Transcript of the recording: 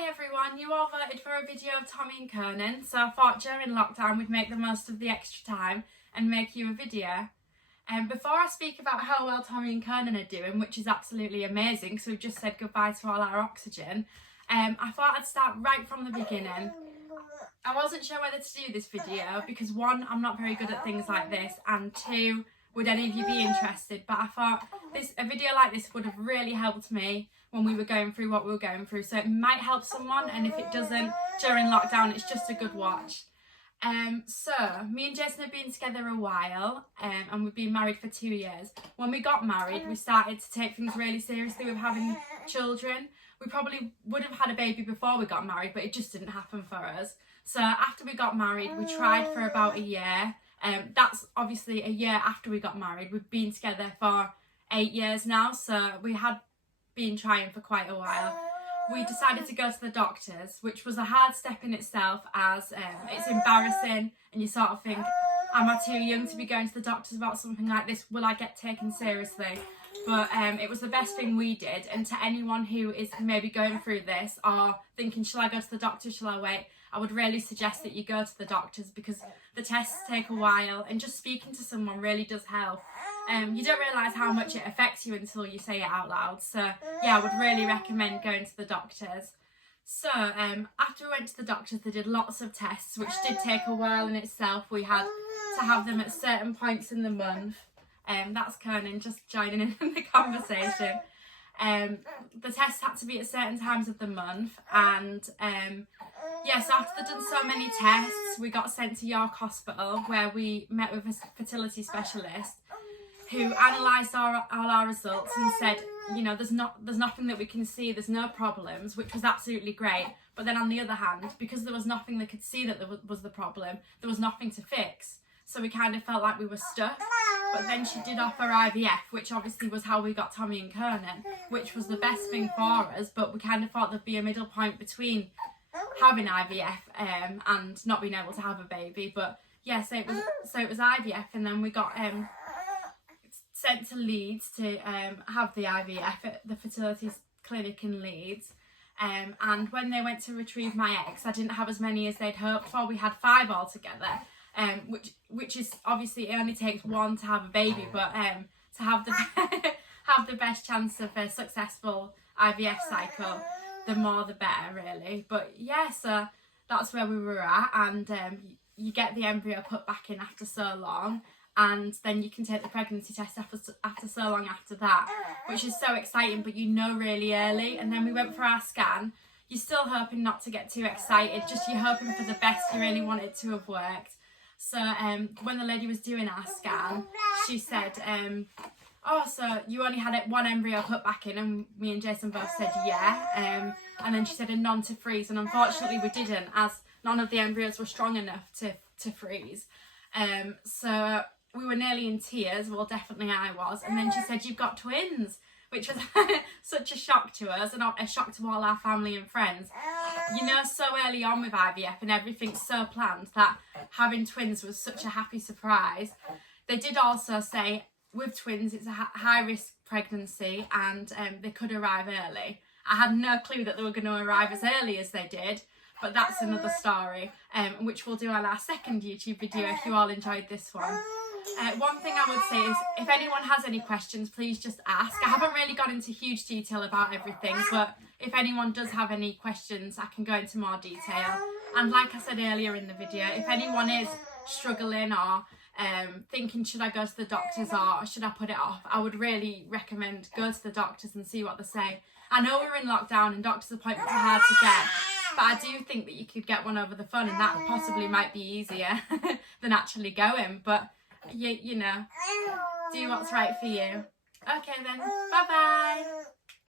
Hi everyone, you all voted for a video of Tommy and Kernan, so I thought during lockdown we'd make the most of the extra time and make you a video. Before I speak about how well Tommy and Kernan are doing, which is absolutely amazing because we've just said goodbye to all our oxygen, I thought I'd start right from the beginning. I wasn't sure whether to do this video because one, I'm not very good at things like this, and two, would any of you be interested? But I thought a video like this would have really helped me when we were going through what we were going through, so it might help someone, and if it doesn't during lockdown, it's just a good watch. So me and Jason have been together a while, and we've been married for 2 years. When we got married, we started to take things really seriously with having children. We probably would have had a baby before we got married, but it just didn't happen for us. So after we got married, we tried for about a year. That's obviously a year after we got married. We've been together for 8 years now, so we had been trying for quite a while. We decided to go to the doctors, which was a hard step in itself, as it's embarrassing and you sort of think, am I too young to be going to the doctors about something like this? Will I get taken seriously? But it was the best thing we did, and to anyone who is maybe going through this or thinking, shall I go to the doctor, shall I wait? I would really suggest that you go to the doctors because the tests take a while, and just speaking to someone really does help. You don't realise how much it affects you until you say it out loud. So yeah, I would really recommend going to the doctors. So after we went to the doctors, they did lots of tests, which did take a while in itself. We had to have them at certain points in the month. That's Kernan just joining in the conversation. The tests had to be at certain times of the month, and yes, after they'd done so many tests, we got sent to York Hospital, where we met with a fertility specialist who analysed all our results and said, you know, there's nothing that we can see, there's no problems, which was absolutely great. But then on the other hand, because there was nothing they could see that was the problem, there was nothing to fix. So we kind of felt like we were stuck. But then she did offer IVF, which obviously was how we got Tommy and Kernan, which was the best thing for us. But we kind of thought there'd be a middle point between having IVF and not being able to have a baby. But yeah, so it was IVF, and then we got sent to Leeds to have the IVF at the fertility clinic in Leeds. And when they went to retrieve my eggs, I didn't have as many as they'd hoped for. We had 5 altogether. Which is obviously, it only takes 1 to have a baby, but to have the have the best chance of a successful IVF cycle, the more the better, really. But yeah, so that's where we were at, and you get the embryo put back in after so long, and then you can take the pregnancy test after so long after that, which is so exciting, but you know really early. And then we went for our scan. You're still hoping not to get too excited, just you're hoping for the best. You really want it to have worked. So when the lady was doing our scan, she said, oh, so you only had 1 embryo put back in? And me and Jason both said yeah. And then she said, and none to freeze. And unfortunately we didn't, as none of the embryos were strong enough to freeze. So we were nearly in tears. Well, definitely I was. And then she said, you've got twins, which was such a shock to us, and a shock to all our family and friends. You know, so early on with IVF and everything's so planned, that having twins was such a happy surprise. They did also say with twins it's a high risk pregnancy, and they could arrive early. I had no clue that they were going to arrive as early as they did, but that's another story, which we'll do on our second YouTube video if you all enjoyed this one. One thing I would say is, if anyone has any questions, please just ask. I haven't really gone into huge detail about everything, but if anyone does have any questions, I can go into more detail. And like I said earlier in the video, if anyone is struggling or thinking, should I go to the doctors or should I put it off, I would really recommend go to the doctors and see what they say. I know we're in lockdown and doctor's appointments are hard to get, but I do think that you could get one over the phone, and that possibly might be easier than actually going. But you know, do what's right for you. Okay then, bye bye.